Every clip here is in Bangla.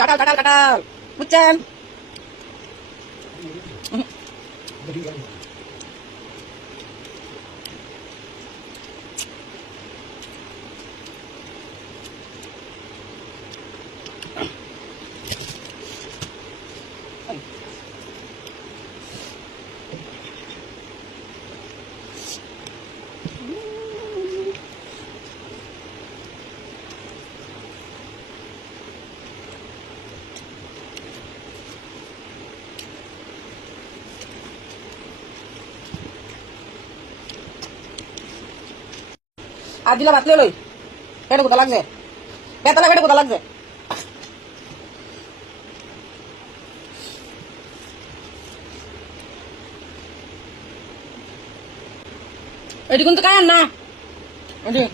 কাঁঠাল কাঁঠাল কাঁঠাল বুঝছেন? আর দিলা বাতলে লই পেটে কোথা লাগছে, বেতলা পেটে কোথা লাগছে। এটি কিন্তু কায়ান না এটি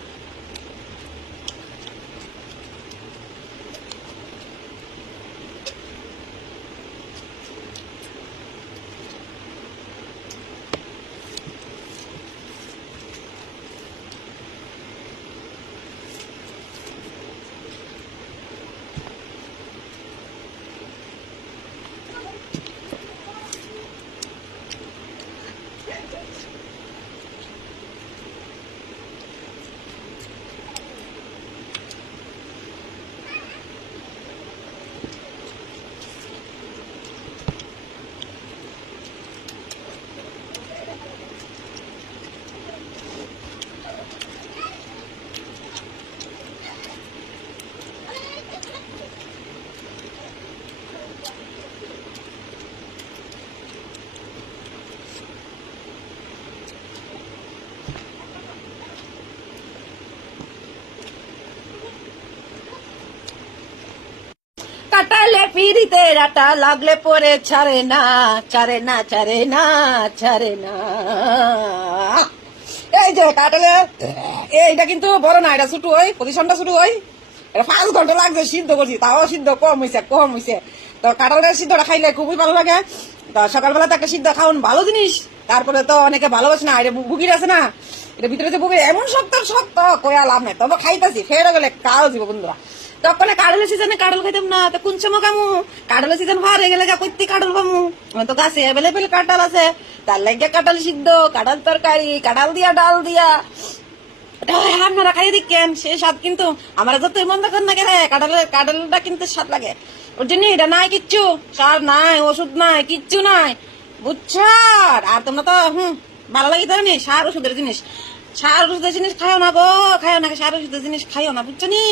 কাটালে পিড়িতে রাটা লাগলে পরে ছাড়ে না ছাড়ে না ছাড়ে না ছাড়ে না। এই যে কাটালে এইটা কিন্তু বড় না, এটা ছোট হয়, পজিশনটা ছোট হয়। এটা 5 ঘন্টা লাগছে সিদ্ধ করছি, তাও সিদ্ধ কম হয়েছে। তো কাঁঠালের সিদ্ধটা খাইলে খুবই ভালো লাগে। তো সকালবেলা তো একটা সিদ্ধ খাওয়ান ভালো জিনিস। তারপরে তো অনেকে ভালোবাসে না, এটা বুকির আছে না, এটা ভিতরে যে বুকির এমন শক্ত কয়া লাভ নাই। তবে খাইতেছি, ফের গেলে কাল দিব বন্ধুরা। তখন কাঁঠালের সিজনে কাঁঠাল খাইতাম না, তো কোন সময় খামু? কাঁঠালের সিজন ভার হয়ে গেলে কইতে কাঁঠাল খামু? তো গাছে অ্যাভেলেবেল কাঁঠাল আছে, তার লাগে কাঁঠাল সিদ্ধ, কাঁঠাল তরকারি, কাঁঠাল দিয়া ডাল দিয়া আপনারা খাইয়ে দিচ্ছেন সে স্বাদ। কিন্তু আমার যতই মন দেখেন না কেন কাঁঠালটা কিন্তু স্বাদ লাগে। ওর জন্য এটা নাই কিচ্ছু, সার নাই, ওষুধ নাই, কিচ্ছু নাই, বুঝছো? আর তোমরা তো ভালো লাগে তাই সার ওষুধের জিনিস, সার ওষুধের জিনিস খাইও না গো, খাইও না, সার ওষুধের জিনিস খাইও না, বুঝছো নি?